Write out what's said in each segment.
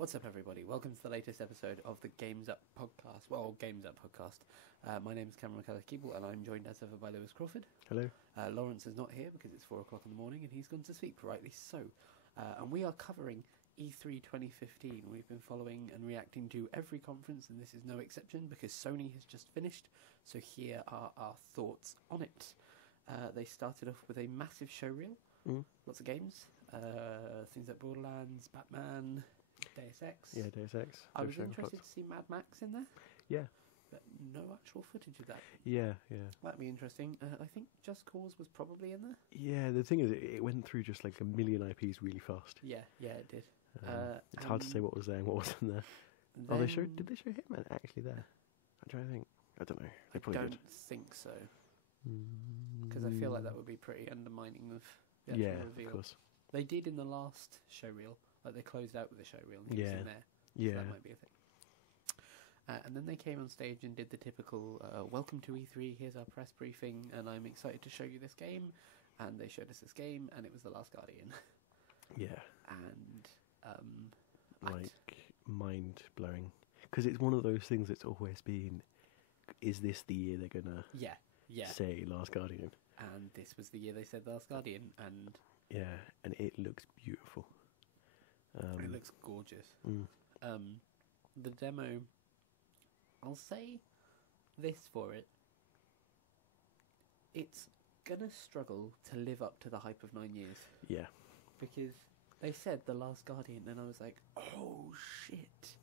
What's up, everybody? Welcome to the latest episode of the Games Up podcast. Well, Games Up podcast. My name is Cameron McCullough-Keeble, and I'm joined as ever by Lewis Crawford. Hello. Lawrence is not here because it's 4 o'clock in the morning, and he's gone to sleep, rightly so. And we are covering E3 2015. We've been following and reacting to every conference, and this is no exception because Sony has just finished. So here are our thoughts on it. They started off with a massive showreel, lots of games, things like Borderlands, Batman, Deus Ex. Yeah, Deus Ex. I was interested to see Mad Max in there. Yeah. But no actual footage of that. Yeah. That'd be interesting. I think Just Cause was probably in there. Yeah, the thing is, it went through just like a million IPs really fast. Yeah, it did. It's hard to say what was there and what wasn't there. Did they show Hitman actually there? I'm trying to think. I don't know. They probably don't think so. Because I feel like that would be pretty undermining of the actual reveal. Of course. They did in the last showreel. Like, they closed out with a showreel and he was in there. Yeah. So that might be a thing. And then they came on stage and did the typical, welcome to E3, here's our press briefing, and I'm excited to show you this game. And they showed us this game, and it was The Last Guardian. Yeah. And, mind blowing. Because it's one of those things that's always been, is this the year they're going to say Last Guardian? And this was the year they said The Last Guardian, and... Yeah, and it looks beautiful. It looks gorgeous. The demo, I'll say this for it. It's gonna struggle to live up to the hype of 9 years. Yeah. Because they said The Last Guardian, and I was like, oh shit.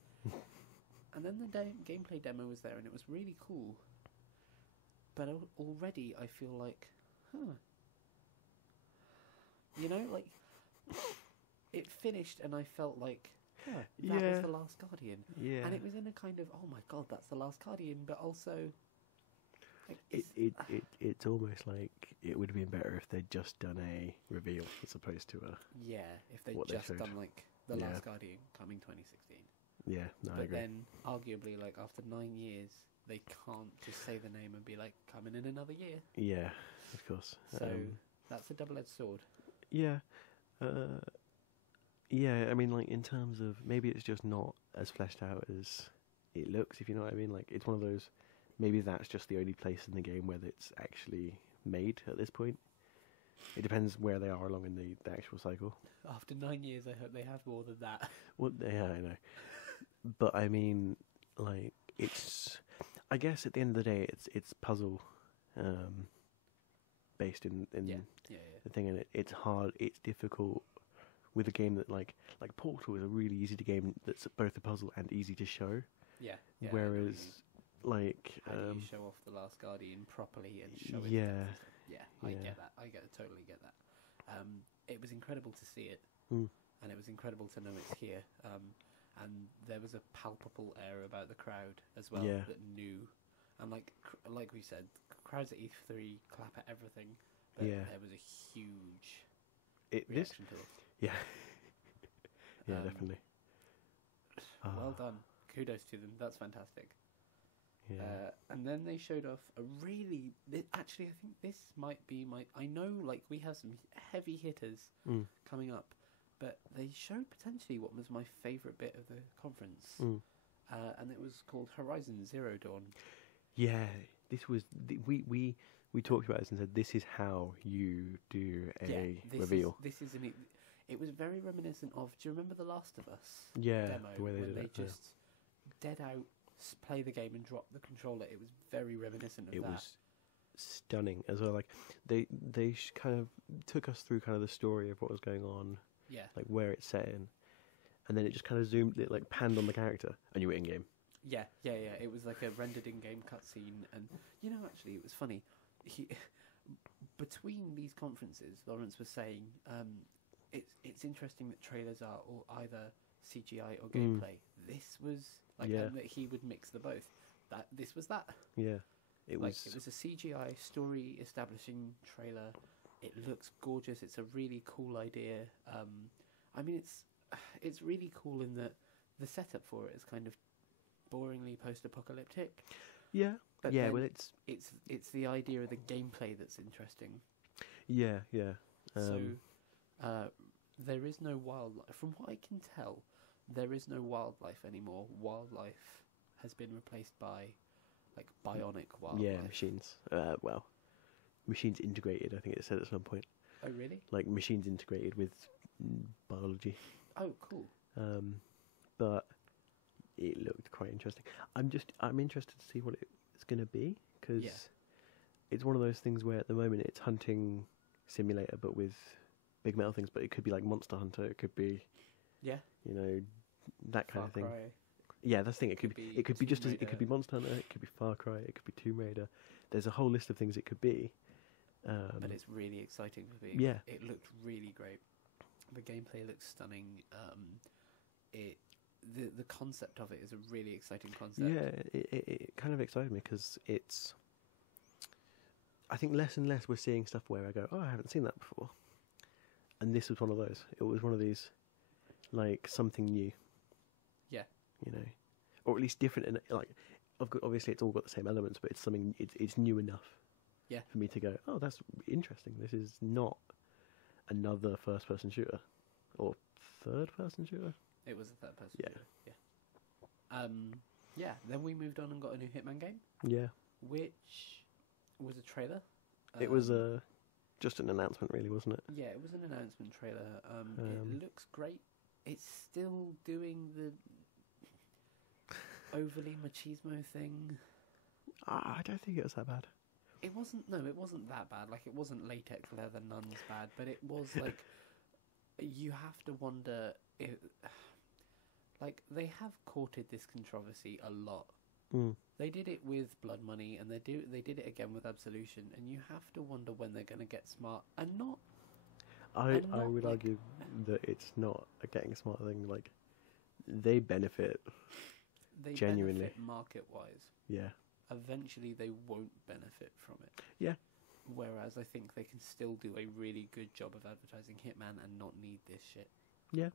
And then the gameplay demo was there, and it was really cool. But already I feel like, you know, like... It finished and I felt like, that was The Last Guardian. Yeah. And it was in a kind of, oh my god, that's The Last Guardian, but also... Like, it's almost like it would have been better if they'd just done a reveal as opposed to a... Yeah, if they'd just done like The Last Guardian coming 2016. Yeah, no, I agree. But then, arguably, like after 9 years, they can't just say the name and be like, coming in another year. Yeah, of course. So, that's a double-edged sword. Yeah. Yeah, I mean, like, in terms of, maybe it's just not as fleshed out as it looks, if you know what I mean. Like, it's one of those, maybe that's just the only place in the game where it's actually made at this point. It depends where they are along in the actual cycle. After 9 years, I hope they have more than that. Well, yeah, I know. But, I mean, like, it's, I guess at the end of the day, it's puzzle based in the thing, and it's hard, it's difficult with a game that like Portal is a really easy to game that's both a puzzle and easy to show. Yeah. Whereas, like, how do you show off The Last Guardian properly and show it? I get that. I totally get that. It was incredible to see it, and it was incredible to know it's here. And there was a palpable air about the crowd as well that knew. And like we said, crowds at E3 clap at everything, but there was a huge reaction to it. Yeah. Definitely. Well done. Kudos to them. That's fantastic. Yeah. And then they showed off a really... Actually, I think this might be my... I know, like, we have some heavy hitters coming up, but they showed potentially what was my favourite bit of the conference. And it was called Horizon Zero Dawn. Yeah. This was... We talked about this and said, this is how you do a reveal. It was very reminiscent of... Do you remember The Last of Us demo? The way they just dead out, play the game and drop the controller. It was very reminiscent of that. It was stunning as well. Like, they kind of took us through kind of the story of what was going on. Yeah. Like, where it's set in. And then it just kind of zoomed, it like panned on the character and you were in-game. Yeah. It was like a rendered in-game cutscene. And, you know, actually, it was funny. Between these conferences, Lawrence was saying... It's interesting that trailers are either CGI or gameplay. This was like and that he would mix the both. This was that. Yeah, it was a CGI story establishing trailer. It looks gorgeous. It's a really cool idea. I mean, it's really cool in that the setup for it is kind of boringly post-apocalyptic. Yeah, but well, it's the idea of the gameplay that's interesting. Yeah. So there is no wildlife. From what I can tell, there is no wildlife anymore. Wildlife has been replaced by like bionic wildlife. Yeah, machines. Well, machines integrated. I think it said at some point. Oh, really? Like machines integrated with biology. Oh, cool. But it looked quite interesting. I'm interested to see what it's going to be, because it's one of those things where at the moment it's hunting simulator but with big metal things, but it could be like Monster Hunter, it could be that kind of thing. Cry. Yeah, that's the thing. It could be just as, it could be Monster Hunter, it could be Far Cry, it could be Tomb Raider. There's a whole list of things it could be. But it's really exciting for me. Yeah, it looked really great. The gameplay looks stunning. The concept of it is a really exciting concept. Yeah, it kind of excited me because it's. I think less and less we're seeing stuff where I go, oh, I haven't seen that before, and this was one of those. It was one of these, like something new. Yeah. Or at least different, and like, obviously it's all got the same elements, but it's something. It's new enough. Yeah. For me to go, oh, that's interesting. This is not another first-person shooter or third-person shooter. It was a third-person shooter. Yeah. Then we moved on and got a new Hitman game. Yeah. Which was a trailer. It was just an announcement, really, wasn't it? Yeah, it was an announcement trailer. It looks great. It's still doing the overly machismo thing. I don't think it was that bad. It wasn't that bad. Like, it wasn't latex leather nuns bad, but it was like, you have to wonder if, like, they have courted this controversy a lot. They did it with Blood Money, and they did it again with Absolution, and you have to wonder when they're going to get smart and not. I would argue that it's not a getting smart thing. Like, they benefit. They genuinely benefit market-wise. Yeah. Eventually, they won't benefit from it. Yeah. Whereas I think they can still do a really good job of advertising Hitman and not need this shit. Yeah.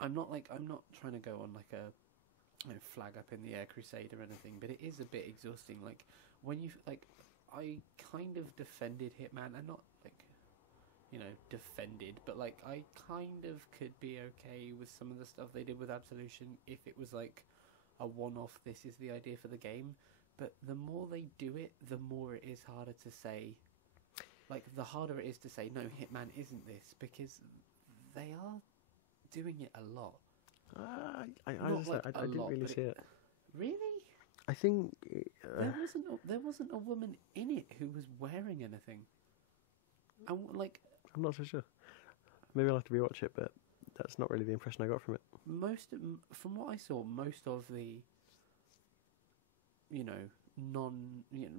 I'm not trying to go on like a flag up in the air crusade or anything, but it is a bit exhausting. Like, when you I kind of defended Hitman, and not like, defended, but like I kind of could be okay with some of the stuff they did with Absolution if it was like a one-off, this is the idea for the game. But the more they do it, the more it is harder to say. Like, the harder it is to say, no, Hitman isn't this, because they are doing it a lot. I didn't really see it. Really? I think there wasn't a woman in it who was wearing anything. And like, I'm not so sure. Maybe I'll have to rewatch it, but that's not really the impression I got from it. From what I saw, most of the,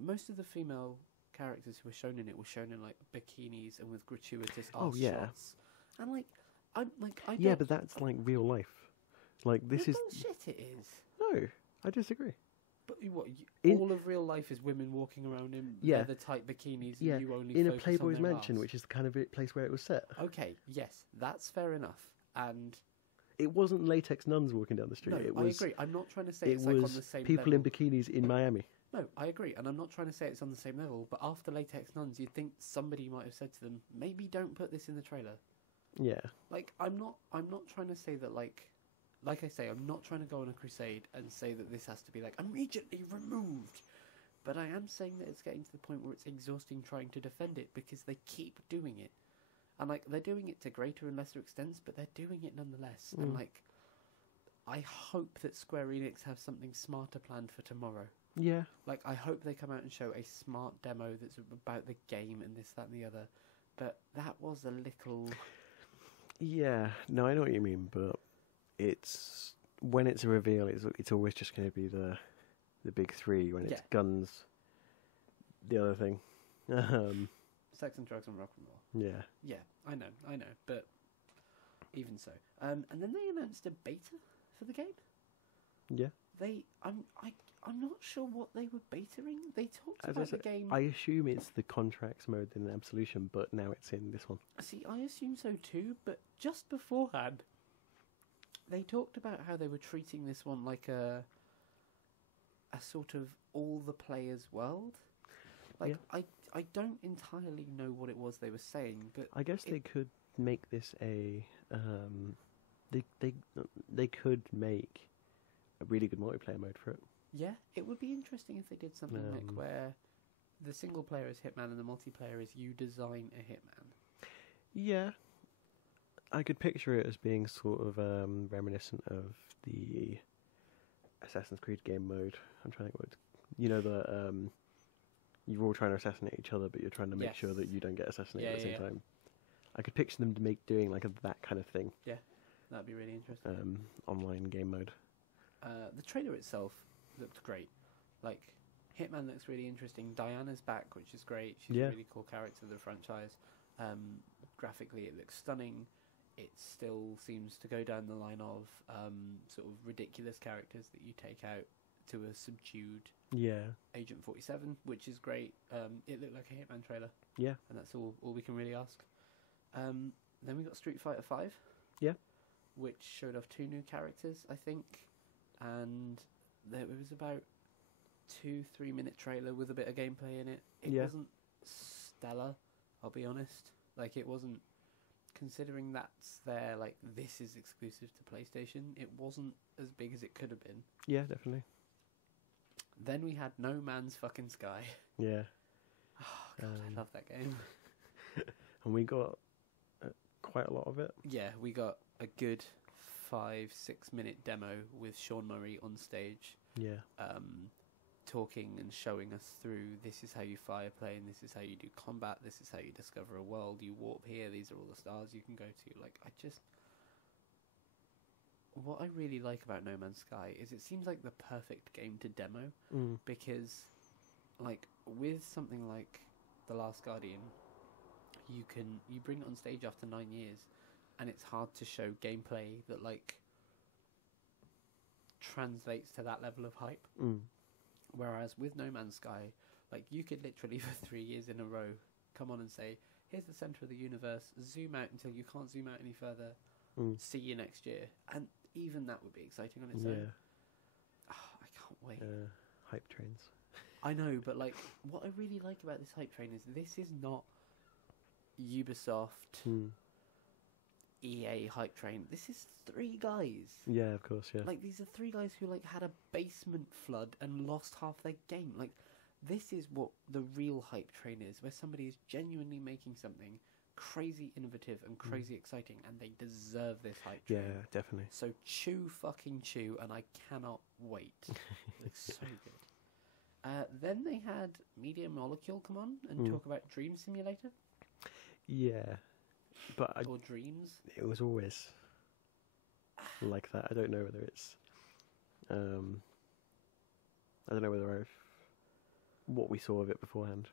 most of the female characters who were shown in it were shown in like bikinis and with gratuitous ass shots. And I yeah, but that's like real life. Like, this is bullshit. It is. No, I disagree. But all of real life is women walking around in leather tight bikinis. Yeah, and you only in a focus Playboy's on their Mansion, arse. which is the kind of place where it was set. Okay, yes, that's fair enough. And it wasn't latex nuns walking down the street. No, I agree. I'm not trying to say it's like on the same people level. in bikinis in Miami. No, I agree, and I'm not trying to say it's on the same level. But after latex nuns, you'd think somebody might have said to them, maybe don't put this in the trailer. Yeah. Like, I'm not trying to say that like I say, I'm not trying to go on a crusade and say that this has to be like immediately removed. But I am saying that it's getting to the point where it's exhausting trying to defend it because they keep doing it. And like, they're doing it to greater and lesser extents, but they're doing it nonetheless. And like, I hope that Square Enix have something smarter planned for tomorrow. Yeah. Like, I hope they come out and show a smart demo that's about the game and this, that, and the other. But that was a little... Yeah, no, I know what you mean, but it's when it's a reveal, it's always just going to be the big three. When it's guns, the other thing, sex and drugs and rock and roll. Yeah, I know, but even so, and then they announced a beta for the game. Yeah, I'm not sure what they were betaing. They talked about the game. I assume it's the contracts mode in Absolution, but now it's in this one. See, I assume so too, but just beforehand, they talked about how they were treating this one like a sort of all the players world. Like, I don't entirely know what it was they were saying, but I guess they could make this a they could make a really good multiplayer mode for it. Yeah, it would be interesting if they did something like where the single player is Hitman and the multiplayer is you design a Hitman. Yeah, I could picture it as being sort of reminiscent of the Assassin's Creed game mode. I'm trying to think you're all trying to assassinate each other, but you're trying to make sure that you don't get assassinated at the same time. I could picture them doing like that kind of thing. Yeah, that'd be really interesting. Online game mode. The trailer itself looked great. Like, Hitman looks really interesting. Diana's back, which is great. She's a really cool character of the franchise. Graphically, it looks stunning. It still seems to go down the line of sort of ridiculous characters that you take out to a subdued Agent 47, which is great. It looked like a Hitman trailer. Yeah. And that's all we can really ask. Then we got Street Fighter 5. Yeah. Which showed off 2 new characters, I think. And it was about 2-3 minute trailer with a bit of gameplay in it. It wasn't stellar, I'll be honest. Like, it wasn't, considering that's their, like, this is exclusive to PlayStation, it wasn't as big as it could have been. Yeah, definitely. Then we had No Man's fucking Sky. Yeah. Oh, God, I love that game. And we got quite a lot of it. Yeah, we got a good 5-6 minute demo with Sean Murray on stage. Yeah. Talking and showing us through, this is how you fireplane, this is how you do combat, this is how you discover a world, you warp here, these are all the stars you can go to. Like, what I really like about No Man's Sky is it seems like the perfect game to demo, because, like, with something like The Last Guardian, you bring it on stage after 9 years, and it's hard to show gameplay that, like, translates to that level of hype. Whereas with No Man's Sky, like, you could literally for 3 years in a row come on and say, here's the centre of the universe, zoom out until you can't zoom out any further, see you next year. And even that would be exciting on its own. Oh, I can't wait. Hype trains. I know, but, like, what I really like about this hype train is this is not Ubisoft, EA hype train. This is 3 guys. Yeah, of course, yeah. Like, these are 3 guys who, like, had a basement flood and lost half their game. Like, this is what the real hype train is, where somebody is genuinely making something crazy innovative and crazy exciting, and they deserve this hype train. Yeah, definitely. So fucking chew, and I cannot wait. It's so good. Then they had Media Molecule come on and talk about Dream Simulator. Yeah. But or Dreams. It was always like that. I don't know whether it's I don't know whether what we saw of it beforehand.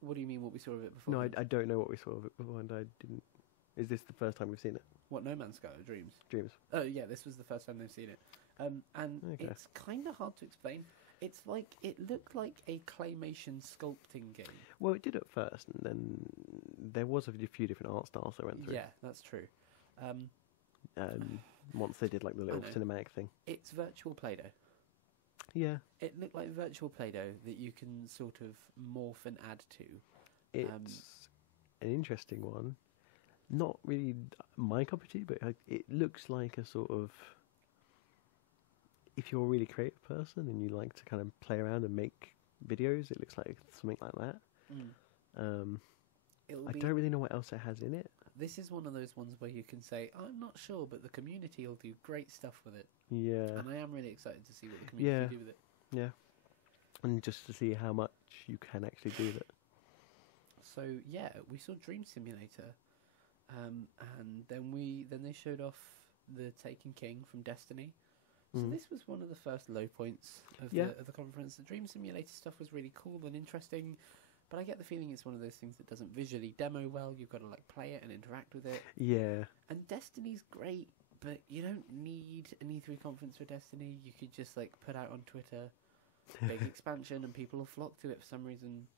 What do you mean what we saw of it before? No, I don't know what we saw of it beforehand. I didn't. Is this the first time we've seen it? What, No Man's Sky or Dreams? Dreams. Oh yeah, this was the first time they've seen it. And it's kind of hard to explain. It's like, it looked like a claymation sculpting game. Well, it did at first, and then there was a few different art styles I went through. Yeah, that's true. Once they did like the little cinematic thing. It's virtual Play-Doh. Yeah. It looked like virtual Play-Doh that you can sort of morph and add to. It's an interesting one. Not really my cup of tea, but it looks like a sort of... If you're a really creative person and you like to kind of play around and make videos, it looks like something like that. I don't really know what else it has in it. This is one of those ones where you can say, I'm not sure, but the community will do great stuff with it. Yeah. And I am really excited to see what the community do with it. Yeah. And just to see how much you can actually do with it. So, yeah, we saw Dream Simulator. And then they showed off the Taken King from Destiny. So this was one of the first low points of the conference. The Dream Simulator stuff was really cool and interesting, but I get the feeling it's one of those things that doesn't visually demo well. You've got to, like, play it and interact with it. Yeah. And Destiny's great, but you don't need an E3 conference for Destiny. You could just, like, put out on Twitter, big expansion, and people will flock to it for some reason.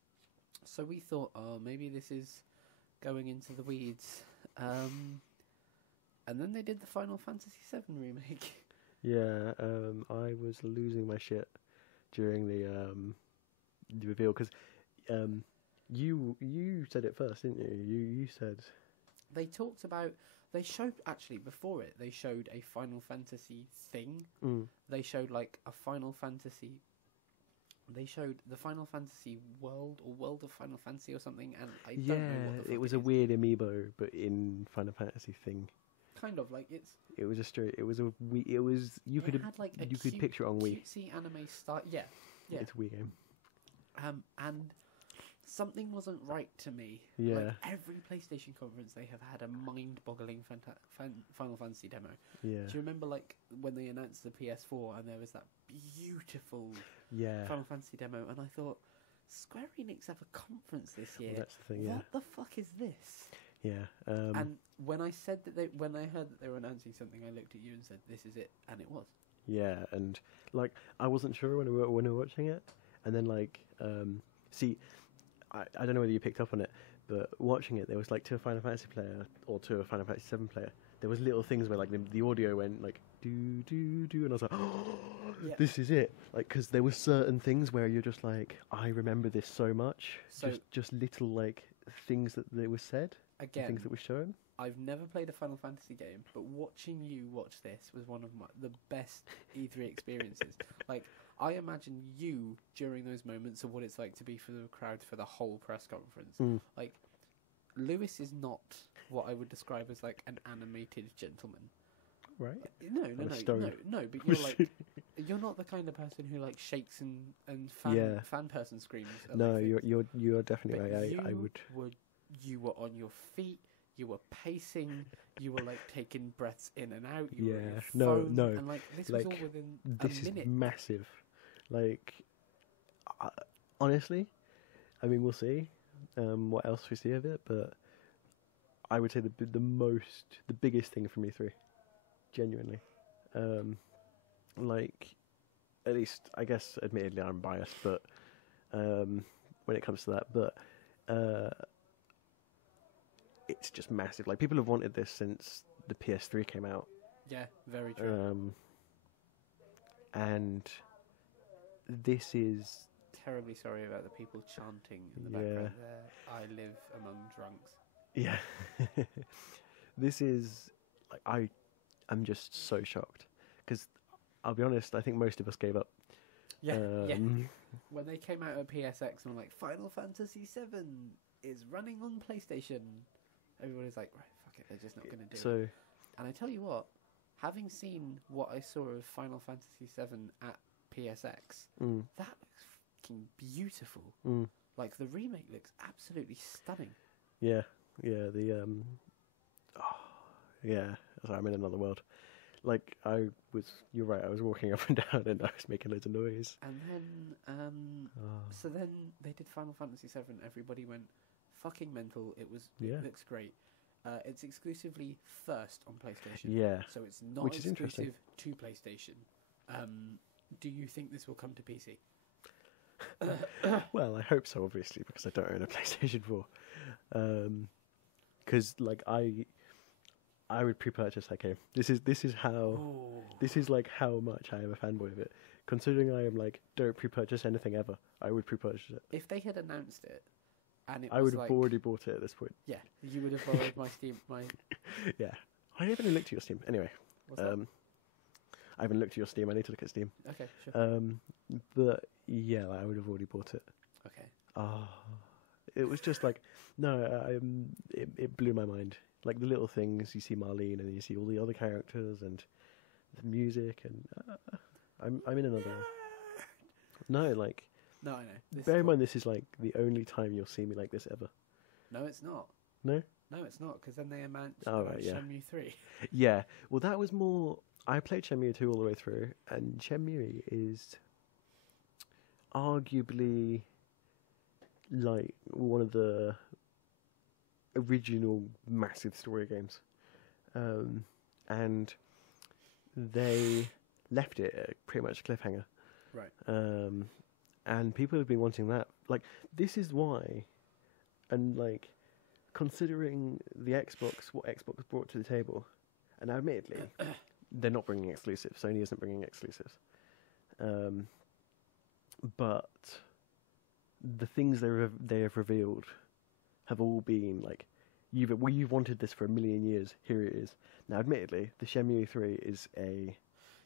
So we thought, oh, maybe this is going into the weeds. And then they did the Final Fantasy VII remake. Yeah, I was losing my shit during the reveal, because you said it first, didn't you? You said... They talked about They showed, actually, before it, they showed a Final Fantasy thing. They showed, like, a Final Fantasy... They showed the Final Fantasy world, or World of Final Fantasy or something, and I don't know what the fuck it was a weird amiibo, but in Final Fantasy thing. Kind of, like, it's... It was a straight... It was a... It was... You could picture it on Wii. Cutesy anime style... Yeah. It's a Wii game. And something wasn't right to me. Yeah. Like, every PlayStation conference, they have had a mind-boggling Final Fantasy demo. Yeah. Do you remember, like, when they announced the PS4 and there was that beautiful Final Fantasy demo, and I thought, Square Enix have a conference this year. Well, that's the thing, What the fuck is this? Yeah. And when I heard that they were announcing something, I looked at you and said, "This is it," and it was. Yeah, and like I wasn't sure when we were watching it, and then like see, I don't know whether you picked up on it, but watching it, there was like to a Final Fantasy player or to a Final Fantasy 7 player, there was little things where like the audio went like do do do, and I was like, oh, this is it, like because there were certain things where you're just like, I remember this so much, so just little like things that they were said. Again, things that were shown. I've never played a Final Fantasy game, but watching you watch this was one of the best E3 experiences. Like, I imagine you during those moments of what it's like to be for the crowd for the whole press conference. Like, Lewis is not what I would describe as like an animated gentleman. Right? No. But you're like, you're not the kind of person who like shakes and fan person screams. No, you're definitely right. I would. You were on your feet. You were pacing. You were like taking breaths in and out. You were on your phone, no. And like this was all within a minute. This is massive. Like, honestly, I mean, we'll see what else we see of it, but I would say the biggest thing from E3, genuinely, like, at least I guess, admittedly, I'm biased, but when it comes to that, but. It's just massive. Like, people have wanted this since the PS3 came out. Yeah, very true. And this is... Terribly sorry about the people chanting in the background there. I live among drunks. Yeah. This is... Like, I'm just so shocked. Because, I'll be honest, I think most of us gave up. Yeah, When they came out at PSX and were like, Final Fantasy VII is running on PlayStation... Everybody's like, right, fuck it, they're just not going to do it. And I tell you what, having seen what I saw of Final Fantasy VII at PSX, that looks fucking beautiful. Like, the remake looks absolutely stunning. Yeah, the, sorry, I'm in another world. Like, you're right, I was walking up and down and I was making loads of noise. And then, so then they did Final Fantasy VII, everybody went, fucking mental. It looks great. It's exclusively first on PlayStation. Yeah. So it's not exclusive to PlayStation. Do you think this will come to PC? Well, I hope so, obviously, because I don't own a PlayStation 4. Because like I would pre-purchase that game. This is like how much I am a fanboy of it. Considering I am like, don't pre-purchase anything ever, I would pre-purchase it. If they had announced it. And I would have already bought it at this point. Yeah, you would have borrowed my Steam. Yeah, I haven't looked at your Steam. Anyway, I haven't looked at your Steam. I need to look at Steam. Okay, sure. But yeah, I would have already bought it. Okay. It was just like it blew my mind. Like the little things, you see Marlene and you see all the other characters and the music, and I'm in another. No, like. No, I know. Bear in mind, this is like the only time you'll see me like this ever. No, it's not. No? No, it's not, because then they announced Shenmue 3. Yeah, well, that was more... I played Shenmue 2 all the way through, and Shenmue is arguably like one of the original massive story games. And they left it at pretty much a cliffhanger. Right. And people have been wanting that. Like, this is why, and like, considering the what Xbox brought to the table, and admittedly, they're not bringing exclusives. Sony isn't bringing exclusives. But the things they have revealed have all been like you've wanted this for a million years. Here it is. Now, admittedly, the Shenmue 3 is a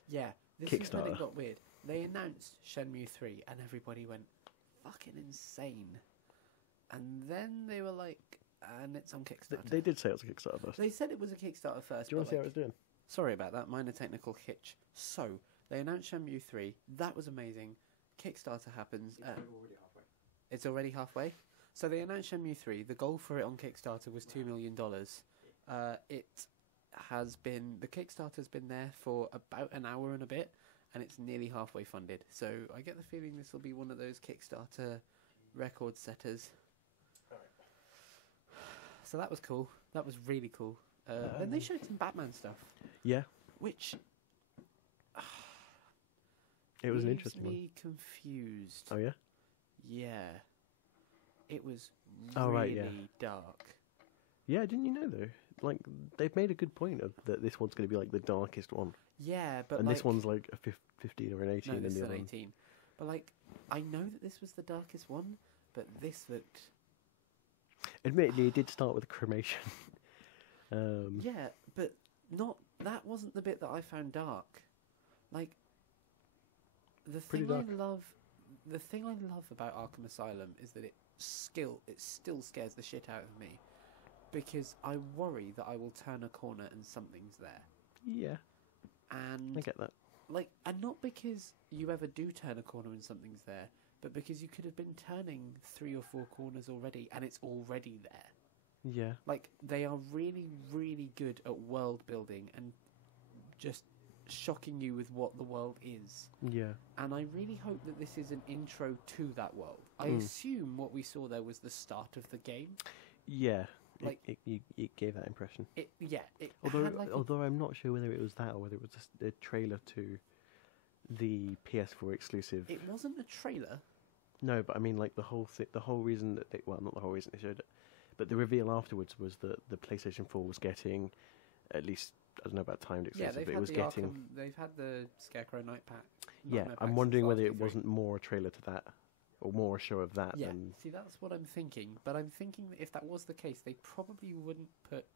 this is when it got weird. They announced Shenmue 3 and everybody went fucking insane. And then they were like, and it's on Kickstarter. They did say it was a Kickstarter first. They said it was a Kickstarter first. Do you want to see how it's doing? Sorry about that, minor technical hitch. So, they announced Shenmue 3. That was amazing. Kickstarter happens. It's already halfway. It's already halfway? So they announced Shenmue 3. The goal for it on Kickstarter was $2 million. The Kickstarter's been there for about an hour and a bit, and it's nearly halfway funded. So I get the feeling this will be one of those Kickstarter record setters. So that was cool. That was really cool. Then they showed some Batman stuff. Yeah. Which... it was an interesting one. Leaves me confused. Oh, yeah? Yeah. It was right, dark. Yeah, didn't you know, though? Like, they've made a good point of that this one's going to be, like, the darkest one. Yeah, but and this one's, like, a 15 or an 18. No, this is an 18. But, like, I know that this was the darkest one, but this looked... Admittedly, it did start with cremation. Yeah, but that wasn't the bit that I found dark. Like, the thing I love about Arkham Asylum is that it still scares the shit out of me, because I worry that I will turn a corner and something's there. Yeah. And I get that. Like, and not because you ever do turn a corner and something's there, but because you could have been turning 3 or 4 corners already and it's already there. Yeah. Like, they are really, really good at world building and just shocking you with what the world is. Yeah. And I really hope that this is an intro to that world. I assume what we saw there was the start of the game. Yeah. Like, it gave that impression. Although I'm not sure whether it was that or whether it was just a trailer to the PS4 exclusive. It wasn't a trailer. No, but I mean, like, the whole reason that not the whole reason they showed it, but the reveal afterwards was that the PlayStation 4 was getting, at least, I don't know about timed exclusive, but it was getting... they've had the Scarecrow Night Pack. Yeah, I'm wondering whether it wasn't more a trailer to that, or more a show of that than... See, that's what I'm thinking, but I'm thinking that if that was the case, they probably wouldn't put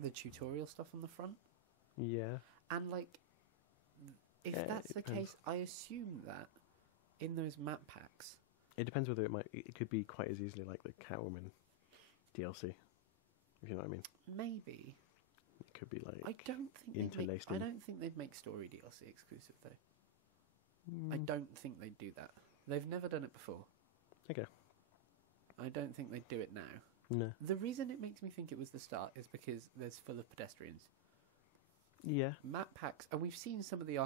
the tutorial stuff on the front. Yeah. And, like, if that's the case, I assume that in those map packs... It depends whether it could be quite as easily like the Catwoman DLC, if you know what I mean. Maybe. It could be like I don't think they'd make story DLC exclusive though. I don't think they'd do that. They've never done it before. Okay. I don't think they'd do it now. No. The reason it makes me think it was the start is because there's full of pedestrians. Yeah. Map packs, and we've seen some of the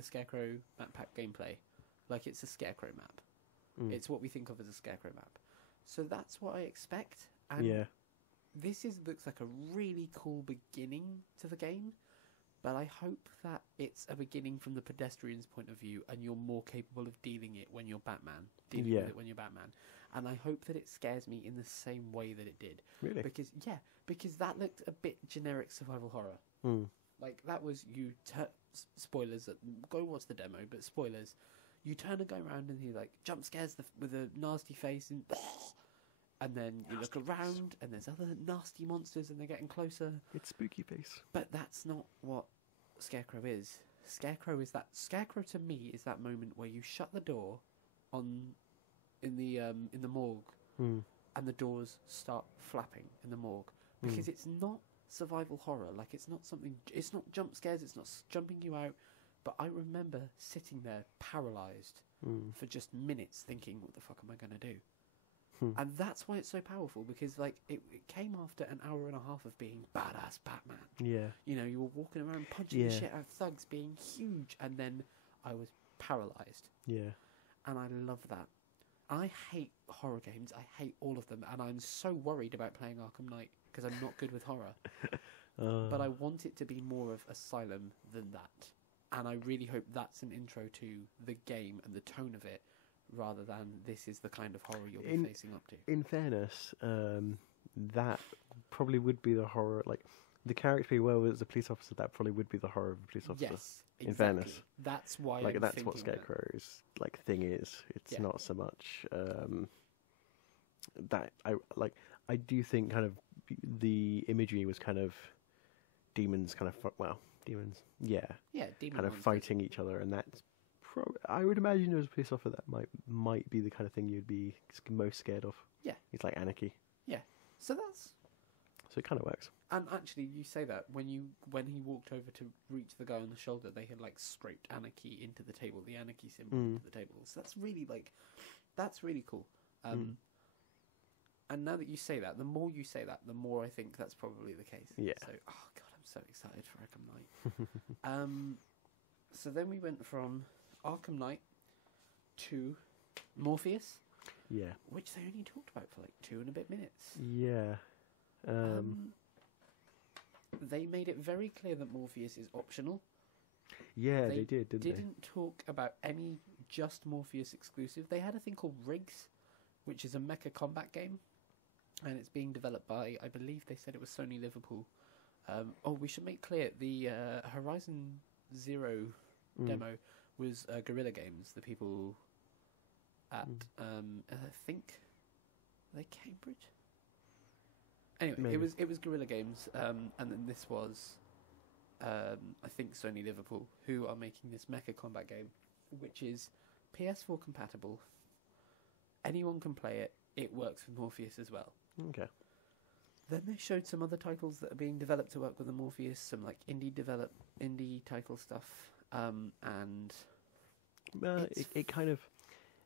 Scarecrow map pack gameplay. Like, it's a Scarecrow map. It's what we think of as a Scarecrow map. So that's what I expect. And this looks like a really cool beginning to the game, but I hope that it's a beginning from the pedestrian's point of view and you're more capable of dealing it when you're Batman. With it when you're Batman. And I hope that it scares me in the same way that it did. Really? Because that looked a bit generic survival horror. Like, that was spoilers, go watch the demo, but spoilers. You turn a guy around and he, like, jump scares with a nasty face and then you look around and there's other nasty monsters and they're getting closer. It's spooky face. But that's not what Scarecrow is. Scarecrow to me is that moment where you shut the door in the morgue and the doors start flapping in the morgue, because it's not survival horror. Like, it's not jump scares, it's not jumping you out. But I remember sitting there paralysed for just minutes thinking, what the fuck am I going to do? And that's why it's so powerful, because, like, it came after an hour and a half of being badass Batman. Yeah. You know, you were walking around punching the shit out of thugs, being huge, and then I was paralysed. Yeah. And I love that. I hate horror games. I hate all of them. And I'm so worried about playing Arkham Knight because I'm not good with horror. But I want it to be more of Asylum than that. And I really hope that's an intro to the game and the tone of it, rather than this is the kind of horror you'll be facing up to. In fairness, that probably would be the horror. Like, the character being well as a police officer, that probably would be the horror of a police officer. Yes, exactly. In fairness, that's why. Like, that's what Scarecrow's thing is. It's not so much that I do think kind of the imagery was kind of demons, demons, yeah, demon kind of monsters. fighting each other, and that's I would imagine it was a piece off of that might be the kind of thing you'd be most scared of. Yeah, it's like anarchy. Yeah, so it kind of works. And actually, you say that when he walked over to reach the guy on the shoulder, they had like scraped anarchy into the table, the anarchy symbol into the table. So that's really cool. And now that you say that, the more you say that, the more I think that's probably the case. Yeah. So, oh god, I'm so excited for Arkham Knight. So then we went from Arkham Knight to Morpheus. Yeah. Which they only talked about for like 2 and a bit minutes. Yeah. They made it very clear that Morpheus is optional. Yeah, they did, didn't they? They didn't talk about any just Morpheus exclusive. They had a thing called Riggs, which is a mecha combat game. And it's being developed by, I believe they said it was Sony Liverpool. We should make clear, the Horizon Zero demo was Guerrilla Games, the people at, I think, are they Cambridge? Anyway, Maybe. it was Guerrilla Games, and then this was, I think, Sony Liverpool, who are making this mecha combat game, which is PS4 compatible. Anyone can play it. It works with Morpheus as well. Okay. Then they showed some other titles that are being developed to work with the Morpheus, some like indie title stuff, and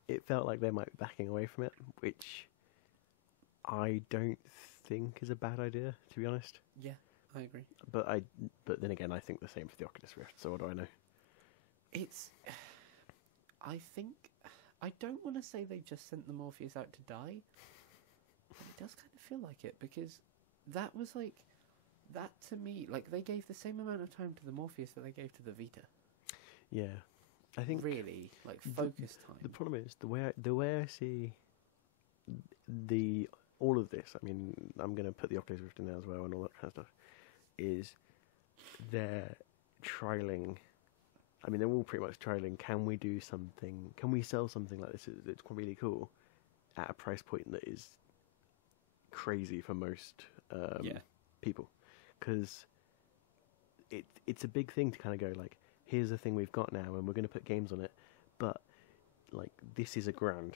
it felt like they might be backing away from it, which I don't think is a bad idea, to be honest. Yeah, I agree. But then again, I think the same for the Oculus Rift. So what do I know? I don't want to say they just sent the Morpheus out to die, but it does kind of feel like it, because that was like, that to me, like they gave the same amount of time to the Morpheus that they gave to the Vita. Yeah, I think really like focus time. The problem is the way I see all of this. I mean, I'm going to put the Oculus Rift in there as well and all that kind of stuff. Is they're trialing. I mean, they're all pretty much trialing. Can we do something? Can we sell something like this that's really cool at a price point that is crazy for most people? Because it's a big thing to kind of go like, here's the thing we've got now, and we're going to put games on it, but like this is $1,000.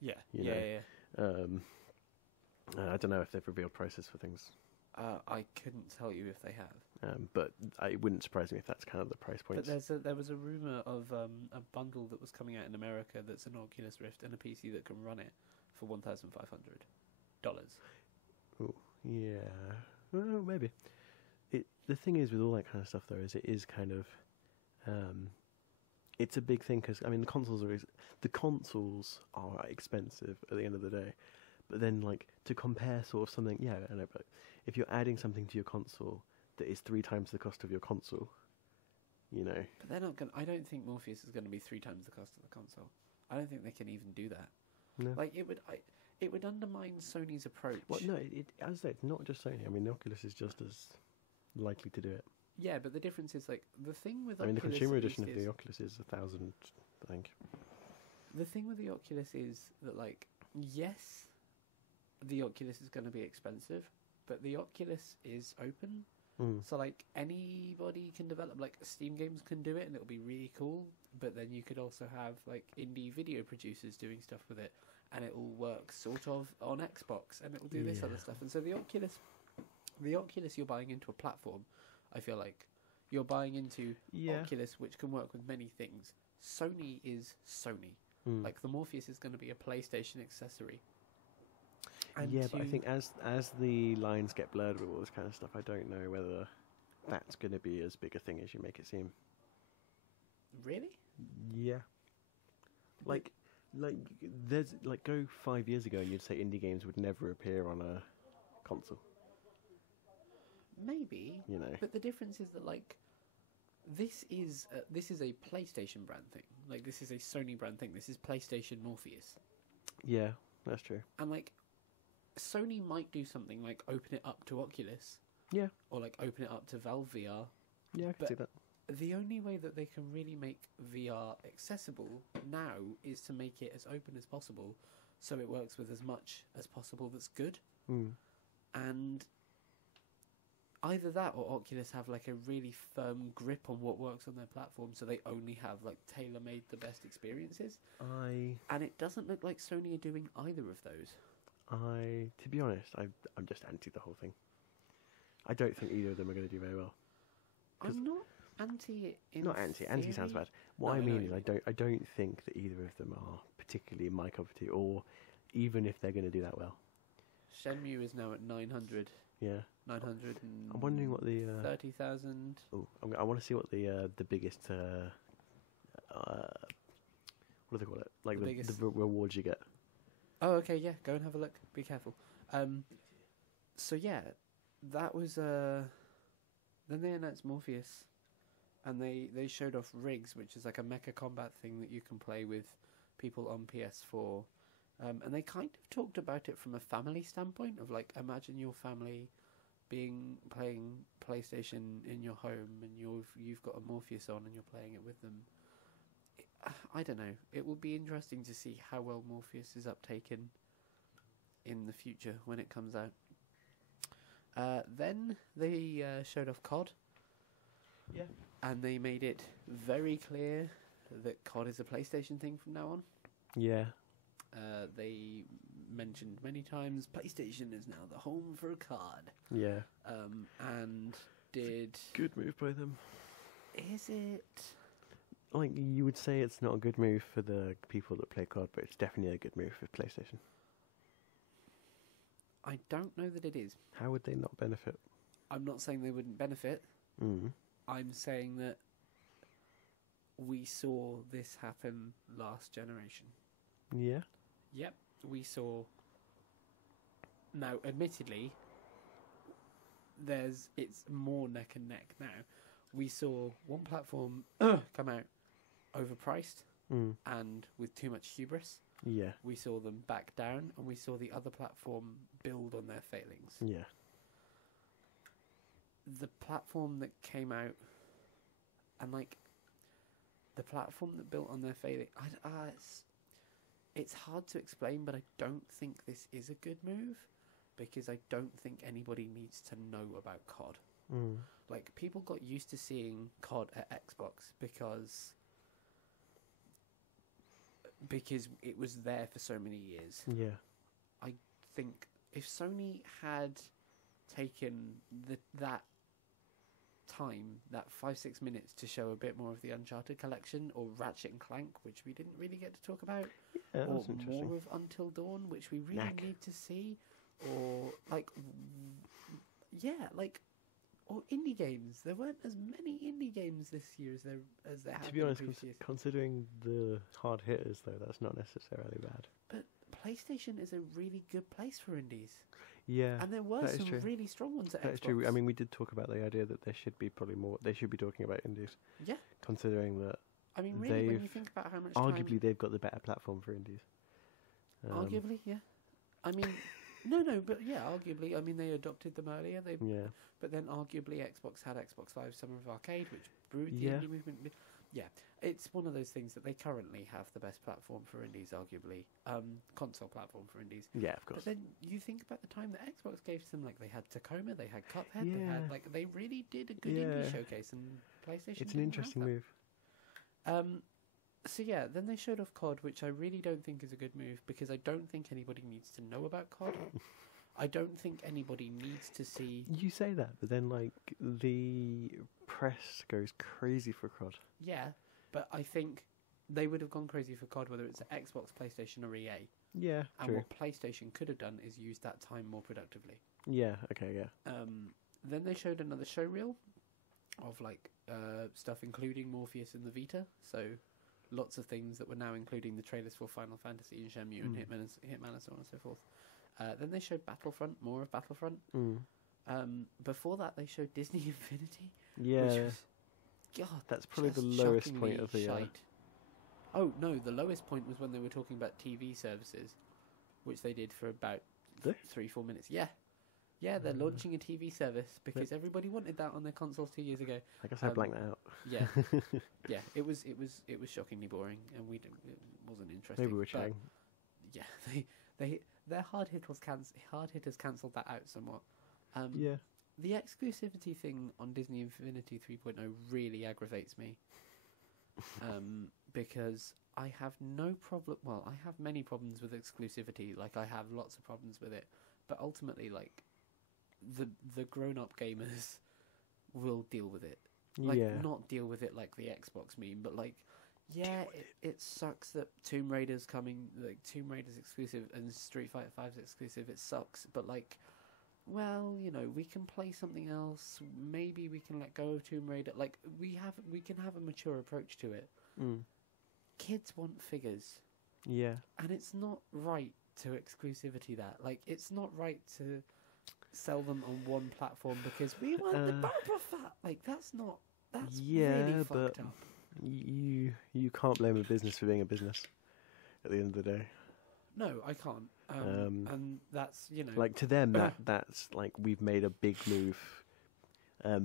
Yeah, you know? I don't know if they've revealed prices for things. I couldn't tell you if they have. But it wouldn't surprise me if that's kind of the price point. But there was a rumour of a bundle that was coming out in America that's an Oculus Rift and a PC that can run it for $1,500. Oh, yeah. Well, maybe. The thing is with all that kind of stuff, though, is it is kind of... it's a big thing, because, I mean, the consoles are expensive at the end of the day. But then, like, to compare sort of something... Yeah, I know, but if you're adding something to your console that is 3 times the cost of your console, you know... But they're not going to... I don't think Morpheus is going to be 3 times the cost of the console. I don't think they can even do that. No. Like, it would undermine Sony's approach. Well, no, as I say, it's not just Sony. I mean, the Oculus is just as likely to do it. Yeah, but the difference is, like, the thing with I mean, the Oculus consumer edition of the Oculus is $1,000, I think. The thing with the Oculus is that, like, yes, the Oculus is going to be expensive, but the Oculus is open. So, like, anybody can develop, like, Steam games can do it, and it'll be really cool, but then you could also have, like, indie video producers doing stuff with it, and it'll work sort of on Xbox, and it'll do this other stuff. And so the Oculus, you're buying into a platform, I feel like. You're buying into Oculus, which can work with many things. Sony is Sony. Like, the Morpheus is going to be a PlayStation accessory. And but I think as the lines get blurred with all this kind of stuff, I don't know whether that's going to be as big a thing as you make it seem. Really? Yeah. Like there's like go 5 years ago and you'd say indie games would never appear on a console. Maybe. You know. But the difference is that, like, this is a PlayStation brand thing. Like, this is a Sony brand thing. This is PlayStation Morpheus. Yeah, that's true. And, like, Sony might do something like open it up to Oculus. Yeah. Or, like, open it up to Valve VR. Yeah, I can see that. The only way that they can really make VR accessible now is to make it as open as possible, so it works with as much as possible that's good. And either that or Oculus have like a really firm grip on what works on their platform, so they only have like tailor-made the best experiences. And it doesn't look like Sony are doing either of those. To be honest, I'm just anti the whole thing. I don't think either of them are going to do very well. I'm not anti it. Not anti. Anti sounds bad. What I mean is, I don't think that either of them are particularly my cup of tea, or even if they're going to do that well. Shenmue is now at 900. Yeah. 900. I'm wondering what the 30,000. Oh, I want to see what the biggest what do they call it? Like the rewards you get. Oh, okay, yeah. Go and have a look. Be careful. So yeah, that was Then they announced Morpheus, and they showed off Rigs, which is like a mecha combat thing that you can play with people on PS4. And they kind of talked about it from a family standpoint of like, imagine your family playing PlayStation in your home, and you've got a Morpheus on and you're playing it with them. I don't know. It will be interesting to see how well Morpheus is uptaken in the future when it comes out. Then they showed off COD. Yeah. And they made it very clear that COD is a PlayStation thing from now on. Yeah. They mentioned many times PlayStation is now the home for COD. Yeah. And did... Good move by them. Is it? Like, you would say it's not a good move for the people that play COD, but it's definitely a good move for PlayStation. I don't know that it is. How would they not benefit? I'm not saying they wouldn't benefit. I'm saying that we saw this happen last generation. Yeah? Yep, we saw... Now, admittedly, it's more neck and neck now. We saw one platform come out overpriced and with too much hubris. Yeah. We saw them back down, and we saw the other platform build on their failings. Yeah. The platform that came out, and like, the platform that built on their failing, it's hard to explain, but I don't think this is a good move, because I don't think anybody needs to know about COD. Like, people got used to seeing COD at Xbox because it was there for so many years. Yeah. I think if Sony had taken that time, that 5-6 minutes, to show a bit more of the Uncharted collection, or Ratchet and Clank, which we didn't really get to talk about, yeah, or more of Until Dawn, which we really need to see, or like, or indie games. There weren't as many indie games this year as there have been. To be honest, previous years. Considering the hard hitters, though, that's not necessarily bad. But PlayStation is a really good place for indies. Yeah, and there were some really strong ones at Xbox. That's true. I mean, we did talk about the idea that there should be probably more. They should be talking about indies. Yeah. Considering that. I mean, really, when you think about how much arguably they've got the better platform for indies. Arguably, yeah. I mean. No, but yeah, arguably. I mean, they adopted them earlier. But then arguably Xbox had Xbox Live Summer of Arcade, which brewed the indie movement. Yeah, it's one of those things that they currently have the best platform for indies, arguably. Console platform for indies. Yeah, of course. But then you think about the time that Xbox gave to them, like, they had Tacoma, they had Cuphead, they had, like, they really did a good indie showcase, and PlayStation It's an interesting move. So yeah, then they showed off COD, which I really don't think is a good move, because I don't think anybody needs to know about COD. I don't think anybody needs to see... You say that, but then, like, the press goes crazy for COD. Yeah, but I think they would have gone crazy for COD whether it's Xbox, PlayStation, or EA. Yeah, and true. What PlayStation could have done is use that time more productively. Yeah, okay, yeah. Then they showed another show reel of, like, stuff including Morpheus and the Vita, so... Lots of things that were now including the trailers for Final Fantasy and Shenmue and Hitman and so on and so forth. Then they showed Battlefront, more of Battlefront. Before that, they showed Disney Infinity. Yeah. Which was, God, that's probably the lowest point of the... Oh, no, the lowest point was when they were talking about TV services, which they did for about 3-4 minutes. Yeah. Yeah, they're launching a TV service because everybody wanted that on their consoles 2 years ago. I guess I blanked that out. Yeah, yeah. It was shockingly boring, and it wasn't interesting. Maybe we're chatting. Yeah, their hard hitters cancelled that out somewhat. Yeah. The exclusivity thing on Disney Infinity 3.0 really aggravates me. Because I have no problem. Well, I have many problems with exclusivity. Like, I have lots of problems with it. But ultimately, like, the grown-up gamers will deal with it. Like, not deal with it like the Xbox meme, but like, yeah, it sucks that Tomb Raider's coming. Like, Tomb Raider's exclusive and Street Fighter 5's exclusive. It sucks, but like, well, you know, we can play something else. Maybe we can let go of Tomb Raider. Like, we can have a mature approach to it. Kids want figures. Yeah. And it's not right to exclusivity that. Like, it's not right to sell them on one platform because we want the Boba Fett. Like, that's really fucked up. You can't blame a business for being a business at the end of the day. No, I can't. And that's, you know... Like, to them, that's, like, we've made a big move.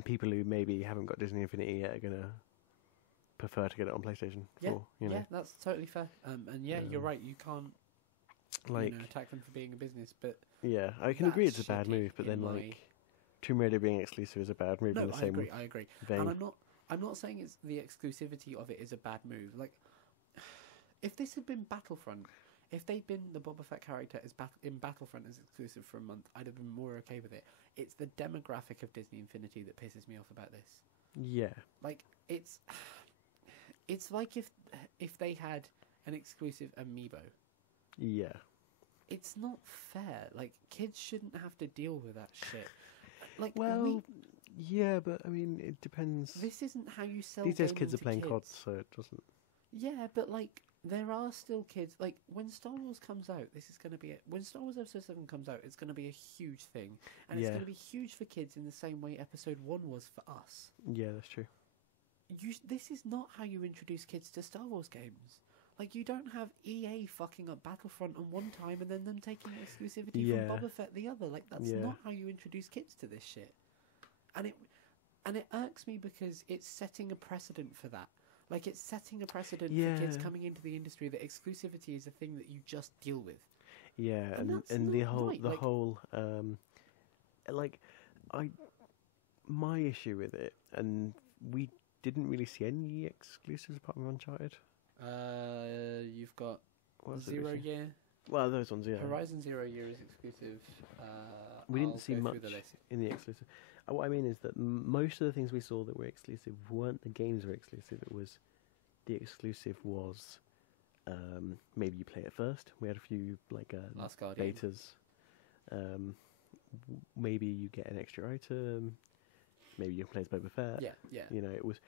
People who maybe haven't got Disney Infinity yet are going to prefer to get it on PlayStation 4, you know? Yeah, that's totally fair. And yeah, you're right, you can't like, attack them for being a business, but... Yeah, I can agree it's a bad move, but then, like, Tomb Raider being exclusive is a bad move in the same I agree. vein. And I'm not saying it's the exclusivity of it is a bad move. Like, if this had been Battlefront, if they'd been the Boba Fett character in Battlefront as exclusive for a month, I'd have been more okay with it. It's the demographic of Disney Infinity that pisses me off about this. Yeah. Like, it's like if they had an exclusive amiibo. Yeah. It's not fair. Like, kids shouldn't have to deal with that shit. Like, well, yeah, but I mean, it depends. This isn't how you sell. These days, kids are playing COD, so it doesn't. Yeah, but like, there are still kids. Like, when Star Wars comes out, when Star Wars Episode 7 comes out, it's going to be a huge thing, and it's going to be huge for kids in the same way Episode 1 was for us. Yeah, that's true. This is not how you introduce kids to Star Wars games. Like, you don't have EA fucking up Battlefront on one time and then them taking exclusivity from Boba Fett the other. Like, that's not how you introduce kids to this shit. And it irks me because it's setting a precedent for that. Like, it's setting a precedent for kids coming into the industry that exclusivity is a thing that you just deal with. Yeah, and my issue with it, and we didn't really see any exclusives apart from Uncharted. You've got Zero Year. Well, those ones, yeah. Horizon Zero Year is exclusive. We didn't see much in the exclusive. What I mean is that most of the things we saw that were exclusive weren't the games were exclusive. The exclusive was maybe you play it first. We had a few like Last Guardian betas. Maybe you get an extra item. Maybe you play as Boba Fett. Yeah. You know, it was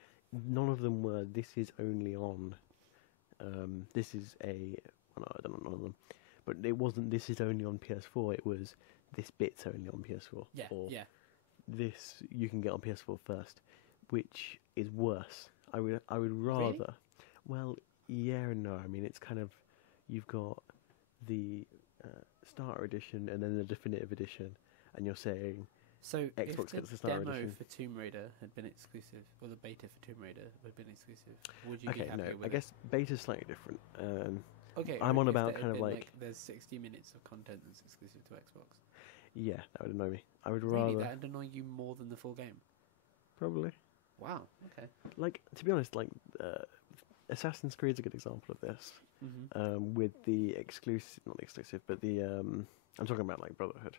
none of them were. This is only on. This is a. Well, no, I don't know none of them, but it wasn't. This is only on PS4. It was this bit's only on PS4. Yeah. This you can get on PS4 first, which is worse. I would rather. Really? Well, yeah and no. I mean, it's kind of you've got the starter edition and then the definitive edition, and you're saying so Xbox if gets the starter demo edition. for Tomb Raider had been exclusive, or the beta for Tomb Raider had been exclusive, would you be happy with I guess beta's slightly different. Okay, I'm on about kind of like there's 60 minutes of content that's exclusive to Xbox. Yeah, that would annoy me. I would really, rather that would annoy you more than the full game. Probably. Wow. Okay. Like, to be honest, like Assassin's Creed's a good example of this. Mm-hmm. With the not exclusive, but the I'm talking about like Brotherhood.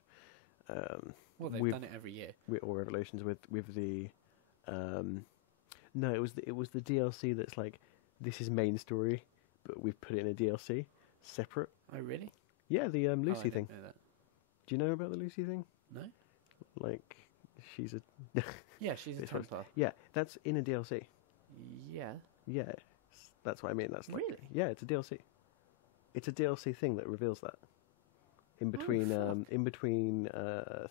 Well, they've done it every year. Or Revelations with the no, it was the DLC that's like this is main story, but we've put it in a DLC separate. Oh really? Yeah, the Lucy thing. Know that. Do you know about the Lucy thing? No. Like, she's a yeah, she's a Templar. Yeah, that's in a DLC. Yeah. Yeah, that's what I mean. That's like, really? Yeah, it's a DLC. It's a DLC thing that reveals that. In between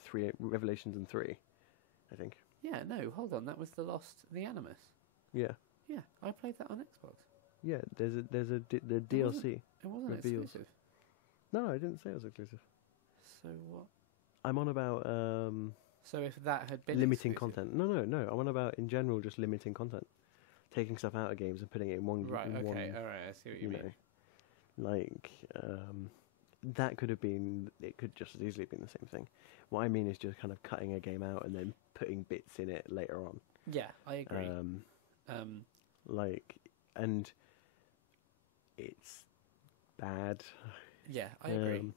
3 Revelations and 3, I think. Yeah, no, hold on. That was the Animus. Yeah. Yeah, I played that on Xbox. Yeah, the DLC. It wasn't exclusive. No, I didn't say it was exclusive. So what? I'm on about so if that had been limiting exclusive. content. No. I'm on about in general just limiting content, taking stuff out of games and putting it in one. Right. In okay. one, All right. I see what you mean. Know, like that could have been. It could just as easily have been the same thing. What I mean is just kind of cutting a game out and then putting bits in it later on. Yeah, I agree. Like, and it's bad. Yeah, I agree.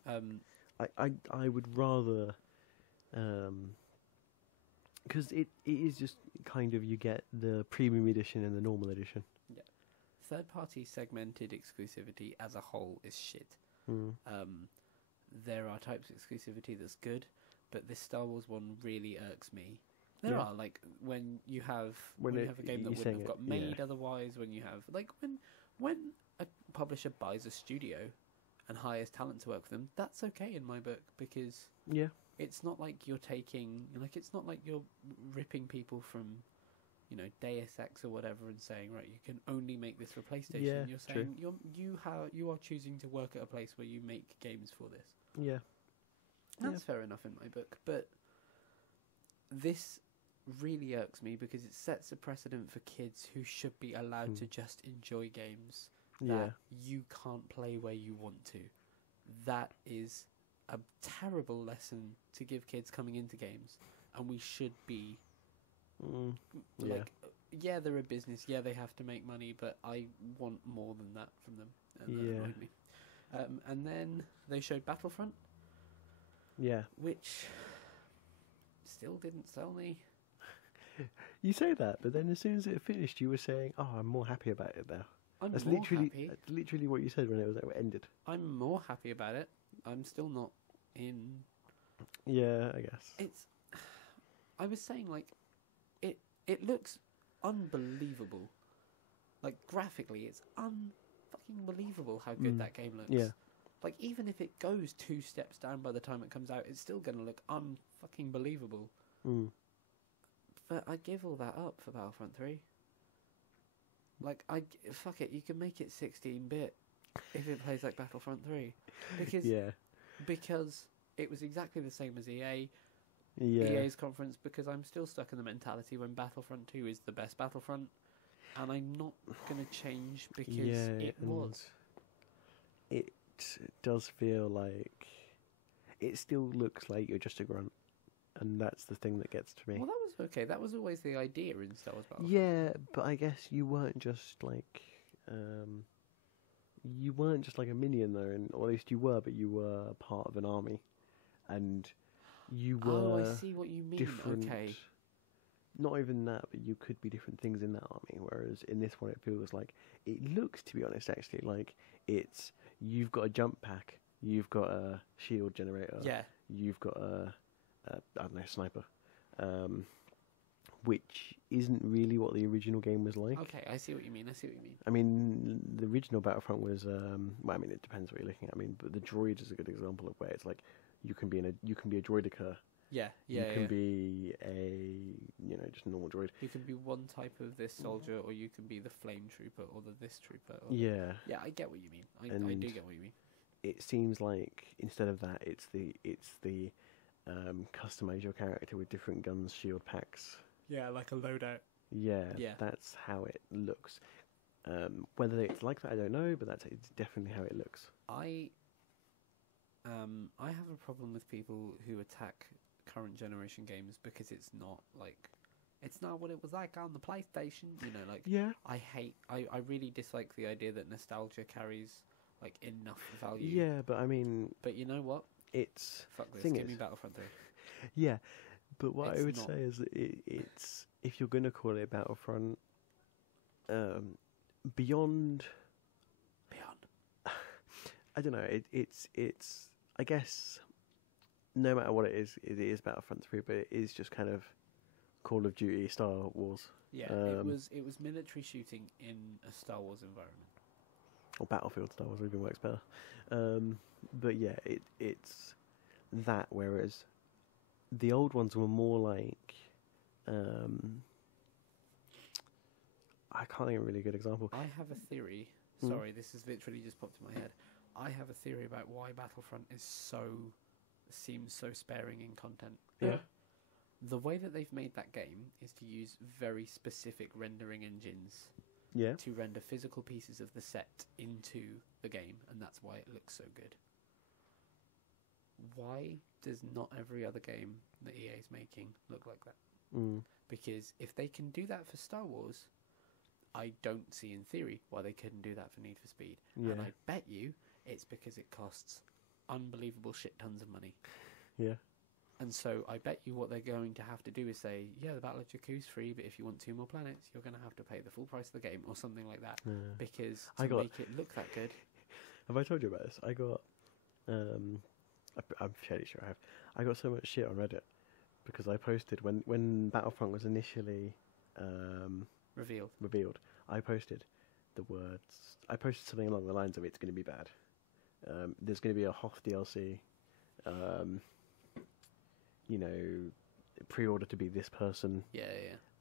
I would rather, because it is just kind of, you get the premium edition and the normal edition. Yeah, third-party segmented exclusivity as a whole is shit. There are types of exclusivity that's good, but this Star Wars one really irks me. There are, like, when you have a game that wouldn't have got made otherwise, when you have, like, when a publisher buys a studio and hires talent to work for them, that's okay in my book, because it's not like you're taking, like, it's not like you're ripping people from, you know, Deus Ex or whatever and saying, right, you can only make this for PlayStation. Yeah, you're saying you are choosing to work at a place where you make games for this. Yeah. That's fair enough in my book, but this really irks me because it sets a precedent for kids who should be allowed to just enjoy games that you can't play where you want to. That is a terrible lesson to give kids coming into games, and we should be like, they're a business, they have to make money, but I want more than that from them, and that annoyed me. And then they showed Battlefront, which still didn't sell me. You say that, but then as soon as it finished, you were saying, "Oh, I'm more happy about it now." That's literally what you said when it ended. I'm more happy about it. I'm still not in. Yeah, I guess. I was saying, like, it looks unbelievable. Like, graphically, it's unfucking believable how good that game looks. Yeah. Like, even if it goes 2 steps down by the time it comes out, it's still going to look unfucking believable. But I give all that up for Battlefront 3. Like, fuck it, you can make it 16-bit if it plays like Battlefront 3. Because it was exactly the same as EA's conference, because I'm still stuck in the mentality when Battlefront 2 is the best Battlefront, and I'm not going to change because it was. It does feel like it still looks like you're just a grunt, and that's the thing that gets to me. Well, that was okay. That was always the idea in Star Wars Battlefront. Yeah, but I guess you weren't just like a minion though, or at least you were, but you were part of an army, and you were. Oh, I see what you mean. Different. Okay. Not even that, but you could be different things in that army. Whereas in this one, it feels like, it looks, to be honest, actually like you've got a jump pack, you've got a shield generator, you've got a I don't know, sniper, which isn't really what the original game was like. Okay, I see what you mean. I mean, the original Battlefront was, well, I mean, it depends what you're looking at. I mean, but the droid is a good example of where it's like you can be a droidica. You can be just a normal droid. You can be one type of this soldier, or you can be the flame trooper, or this trooper. Yeah, I get what you mean. I do get what you mean. It seems like instead of that, it's the customize your character with different guns, shield packs. Yeah, like a loadout. Yeah, that's how it looks. Whether it's like that, I don't know, but it's definitely how it looks. I have a problem with people who attack current generation games because it's not what it was like on the PlayStation. I really dislike the idea that nostalgia carries like enough value. Yeah, but I mean, but you know what? It's fuck this. Give me Battlefront 3. Yeah, but what I would say is that it's, if you're going to call it Battlefront, beyond. I don't know. It's. I guess, no matter what it is Battlefront 3, but it is just kind of Call of Duty, Star Wars. Yeah, it was military shooting in a Star Wars environment. Or Battlefield Star Wars even works better. But yeah, it's that, whereas the old ones were more like, I can't think of a really good example. I have a theory. Sorry, this has literally just popped in my head. I have a theory about why Battlefront seems so sparing in content. Yeah. The way that they've made that game is to use very specific rendering engines to render physical pieces of the set into the game, and that's why it looks so good. why does not every other game that EA is making look like that? Because if they can do that for Star Wars, I don't see in theory why they couldn't do that for Need for Speed. And I bet you it's because it costs unbelievable shit tons of money. Yeah. And so I bet you what they're going to have to do is say, yeah, the Battle of Jakku's free, but if you want 2 more planets, you're going to have to pay the full price of the game or something like that. Because to make it look that good. Have I told you about this? I got, I'm fairly sure I have. I got so much shit on Reddit because I posted when Battlefront was initially revealed. I posted something along the lines of it's going to be bad. There's going to be a Hoth DLC. Pre-order to be this person. Yeah.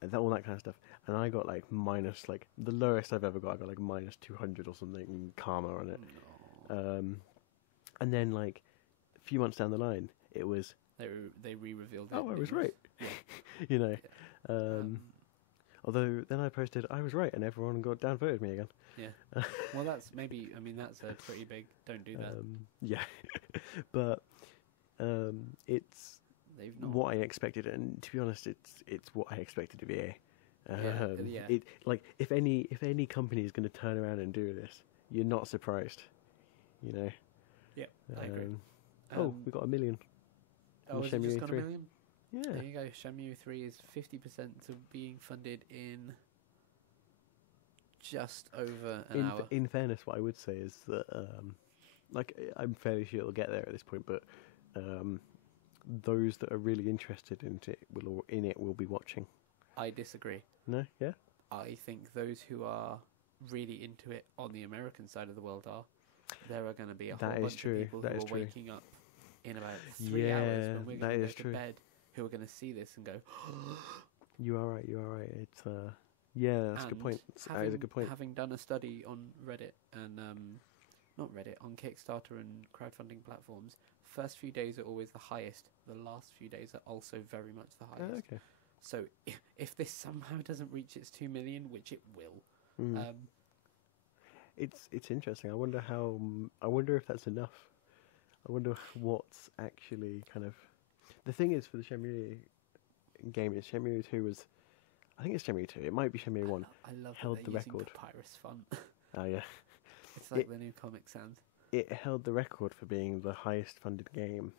And all that kind of stuff. And I got like minus, like the lowest I've ever got. I got like minus 200 or something in karma on it. No. And then like a few months down the line, it was they re-revealed it. Oh, I was right. Yeah. Although then I posted I was right, and everyone got downvoted me again. Yeah. Well, that's a pretty big. Don't do that. Yeah. But it's They've not. what I expected, and to be honest, it's what I expected of EA. Yeah. It like if any company is going to turn around and do this, you're not surprised, Yeah, I agree. We got 1 million. Oh, has it just got 1 million? Yeah. There you go. Shenmue 3 is 50% of being funded in just over an hour. In fairness, what I would say is that, I'm fairly sure it'll get there at this point, but those that are really interested in it will be watching. I disagree. No? Yeah? I think those who are really into it on the American side of the world are. There are going to be a whole bunch of people who are waking up in about 3 hours when we're going to go to bed who are going to see this and go, You are right. It's, that's a good point. That is a good point. Having done a study on Reddit and, not Reddit, on Kickstarter and crowdfunding platforms, first few days are always the highest. The last few days are also very much the highest. Okay. So if this somehow doesn't reach its 2 million, which it will, it's interesting. I wonder if that's enough. I wonder what's actually kind of the thing is for the Shenmue game. Is Shenmue 2 was, I think it's Shenmue 2. It might be Shenmue 1. I love held that the record. Papyrus font. Oh yeah, it's like the new Comic Sans. It held the record for being the highest funded game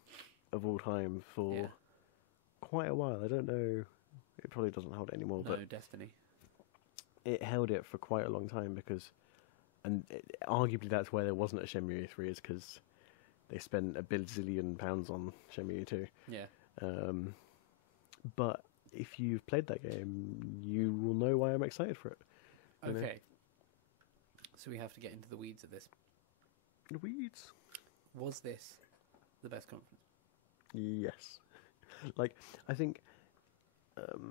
of all time for quite a while. I don't know. It probably doesn't hold it anymore. No, but Destiny. It held it for quite a long time because, arguably that's why there wasn't a Shenmue 3 is because they spent £1 bazillion on Shenmue 2. Yeah. But if you've played that game, you will know why I'm excited for it. Okay. So we have to get into the weeds of this. The weeds. Was this the best conference? Yes. I think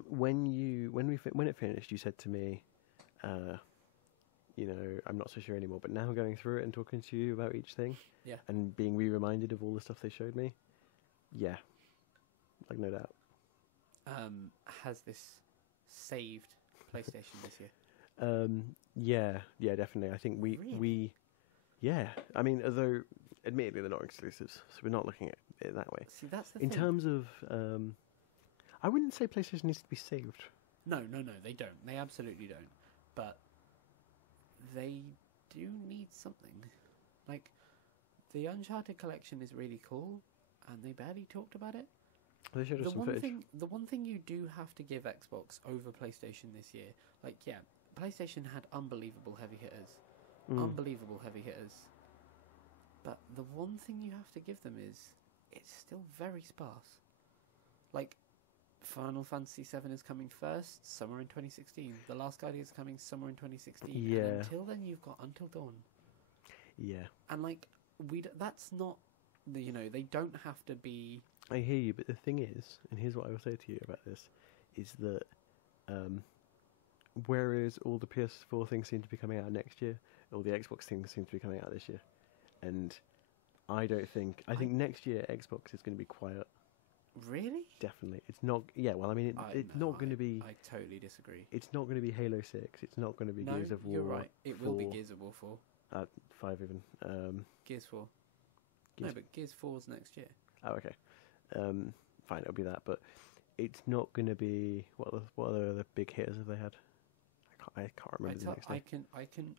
when it finished, you said to me, I'm not so sure anymore. But now going through it and talking to you about each thing, and being reminded of all the stuff they showed me, no doubt. Has this saved PlayStation this year? Yeah, definitely. I think we I mean, although admittedly they're not exclusives, so we're not looking at it that way. See, that's the in thing. terms of, I wouldn't say PlayStation needs to be saved. No, they don't. They absolutely don't. But they do need something. Like, the Uncharted collection is really cool, and they barely talked about it. They showed us some footage. The one thing you do have to give Xbox over PlayStation this year, PlayStation had unbelievable heavy hitters. But the one thing you have to give them is it's still very sparse. Like, Final Fantasy VII is coming first, summer in 2016. The Last Guardian is coming summer in 2016. Yeah. And until then, you've got Until Dawn. Yeah. And that's not they don't have to be. I hear you, but the thing is, and here's what I will say to you about this, is that whereas all the PS4 things seem to be coming out next year, all the Xbox things seem to be coming out this year, and I think next year Xbox is going to be quiet. Really? Definitely. It's not. Yeah. Well, I mean, it's not going to be. I totally disagree. It's not going to be Halo 6. It's not going to be Gears of War. You're right. It will be Gears of War 4. 5 even. Gears 4. No, but Gears 4's next year. Oh, okay. Fine, it'll be that, but it's not going to be what are the big hitters have they had? I can't remember the next day.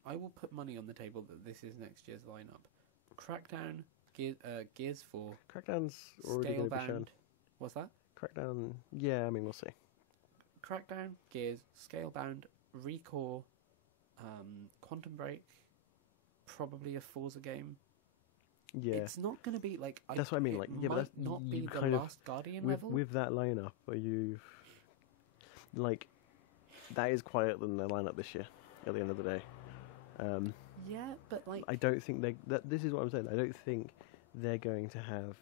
I will put money on the table that this is next year's lineup. Crackdown, Gears 4. Crackdown's already going to be shown. What's that? Crackdown, yeah, I mean, we'll see. Crackdown, Gears, Scalebound, Recore, Quantum Break, probably a Forza game. Yeah, it's not going to be like. That's what I mean. Like, yeah, but that's not be the Last Guardian level with that lineup. Where you've like that is quieter than the lineup this year. At the end of the day, yeah, but like I don't think this is what I'm saying. I don't think they're going to have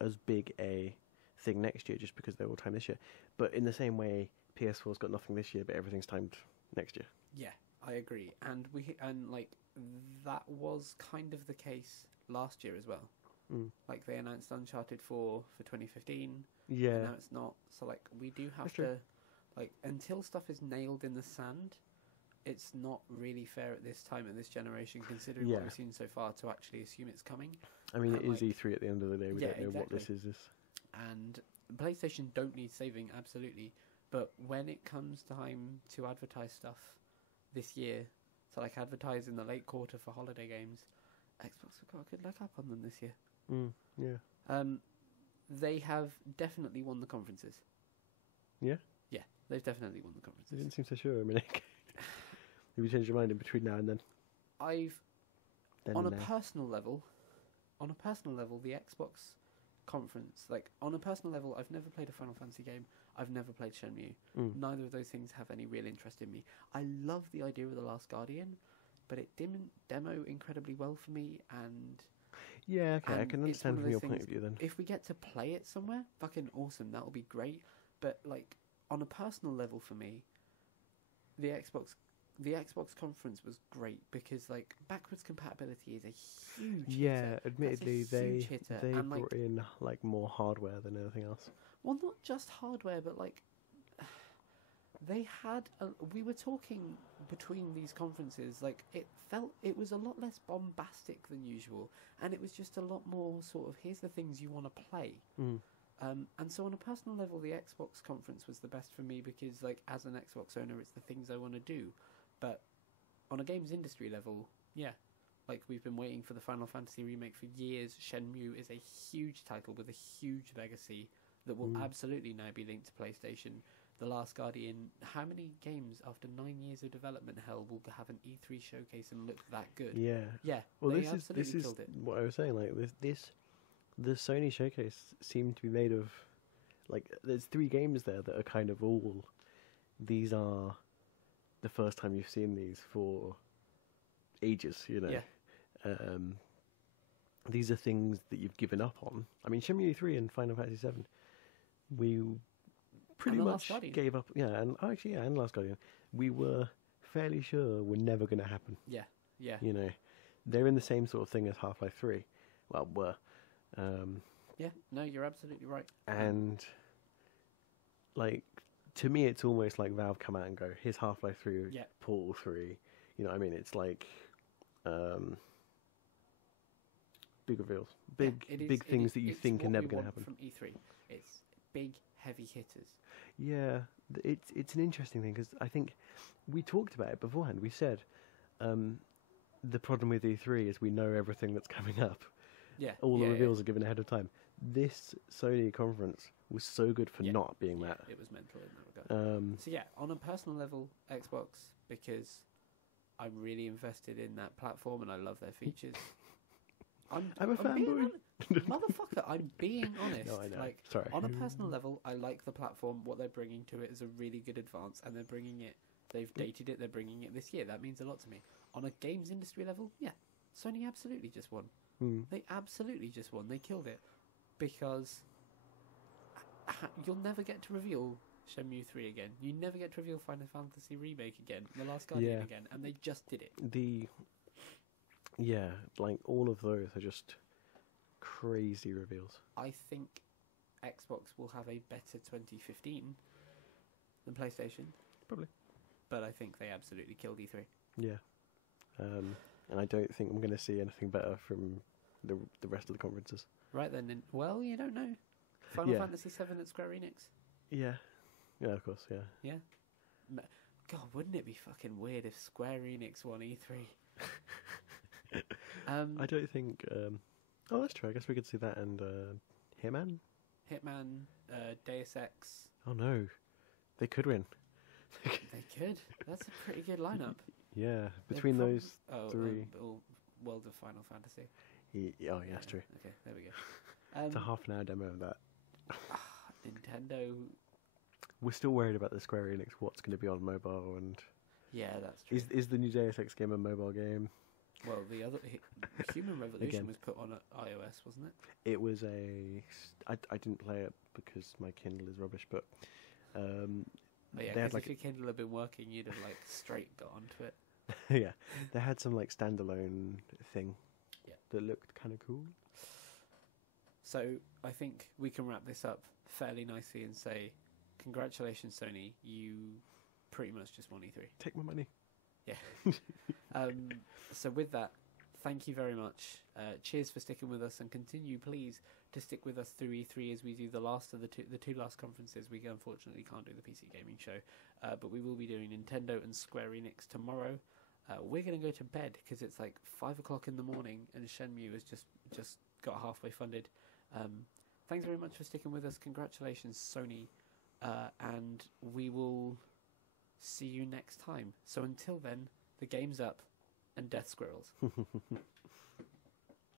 as big a thing next year just because they're all timed this year. But in the same way, PS4's got nothing this year, but everything's timed next year. Yeah, I agree, and like that was kind of the case last year as well. Like they announced Uncharted 4 for 2015. Yeah, and now it's not. So like we do have to, like until stuff is nailed in the sand, it's not really fair at this time in this generation, considering what we've seen so far, to actually assume it's coming. I mean, it is E3 at the end of the day. We don't know what this is. And PlayStation don't need saving, absolutely. But when it comes time to advertise stuff this year, so like advertise in the late quarter for holiday games, Xbox have got a good leg up on them this year. Yeah. They have definitely won the conferences. Yeah? Yeah, they've definitely won the conferences. You didn't seem so sure, Minik. Have you changed your mind in between now and then? On a personal level, the Xbox conference, like on a personal level, I've never played a Final Fantasy game. I've never played Shenmue. Neither of those things have any real interest in me. I love the idea of The Last Guardian, but it didn't demo incredibly well for me, and yeah, okay, I can understand from your point of view then. If we get to play it somewhere, fucking awesome, that'll be great. But like on a personal level for me, the Xbox conference was great because like backwards compatibility is a huge hitter. Admittedly they brought in like more hardware than anything else. Well, not just hardware, but like they had we were talking between these conferences, like it was a lot less bombastic than usual, and it was just a lot more sort of here's the things you want to play. And so on a personal level, the Xbox conference was the best for me because like as an Xbox owner, it's the things I want to do. But on a games industry level, yeah, like we've been waiting for the Final Fantasy remake for years. Shenmue is a huge title with a huge legacy that will absolutely now be linked to PlayStation. The Last Guardian, how many games after 9 years of development hell will have an E3 showcase and look that good? Yeah. Well, they this absolutely is killed it. what I was saying. Like the Sony showcase seemed to be made of like there's 3 games there that are kind of all these are the first time you've seen these for ages, you know. Yeah. These are things that you've given up on. I mean, Shenmue 3 and Final Fantasy 7, we pretty much gave up. Yeah, and and Last Guardian, we were fairly sure were never going to happen. Yeah. You know, they're in the same sort of thing as Half-Life 3. Well, were. Yeah, no, you're absolutely right. And like, to me, it's almost like Valve come out and go, here's Half-Life 3, Portal 3. You know what I mean? It's like big reveals. Big things that you think are never going to happen. From E3, it's big, heavy hitters. Yeah, it's an interesting thing because I think we talked about it beforehand. We said the problem with E3 is we know everything that's coming up. Yeah, all the reveals are given ahead of time. This Sony conference was so good for not being that. It was mental in that regard. So yeah, on a personal level, Xbox, because I'm really invested in that platform and I love their features. I'm a fanboy. Motherfucker, I'm being honest. No, I know. Like, sorry. On a personal level, I like the platform. What they're bringing to it is a really good advance, and they're bringing it. They've dated it. They're bringing it this year. That means a lot to me. On a games industry level, yeah, Sony absolutely just won. They absolutely just won. They killed it because you'll never get to reveal Shenmue 3 again. You never get to reveal Final Fantasy Remake again, The Last Guardian again, and they just did it. Like all of those are just crazy reveals. I think Xbox will have a better 2015 than PlayStation. Probably. But I think they absolutely killed E3. Yeah. And I don't think I'm going to see anything better from the rest of the conferences. Right then, well, you don't know. Final Fantasy VII at Square Enix. Yeah. Yeah, of course, yeah. Yeah. God, wouldn't it be fucking weird if Square Enix won E3? I don't think... oh, that's true. I guess we could see that and Hitman? Hitman, Deus Ex. Oh, no. They could win. They could. That's a pretty good lineup. Yeah, between those three... World of Final Fantasy. Yeah, that's true. Okay, there we go. It's a half-an-hour demo of that. Nintendo... We're still worried about the Square Enix, what's going to be on mobile, and... Yeah, that's true. Is the new Deus Ex game a mobile game? Well, the other... Human Revolution was put on iOS, wasn't it? It was a... I didn't play it because my Kindle is rubbish, but... because if your Kindle had been working, you'd have, straight got onto it. Yeah, they had some, standalone thing that looked kind of cool. So, I think we can wrap this up fairly nicely and say... Congratulations, Sony. You pretty much just won E3. Take my money. Yeah. So with that, thank you very much. Cheers for sticking with us, and continue, please, to stick with us through E3 as we do the last of the two last conferences. We unfortunately can't do the PC Gaming Show, but we will be doing Nintendo and Square Enix tomorrow. We're going to go to bed because it's 5 o'clock in the morning, and Shenmue has just got halfway funded. Thanks very much for sticking with us. Congratulations, Sony. And we will see you next time. So until then, the game's up and death squirrels.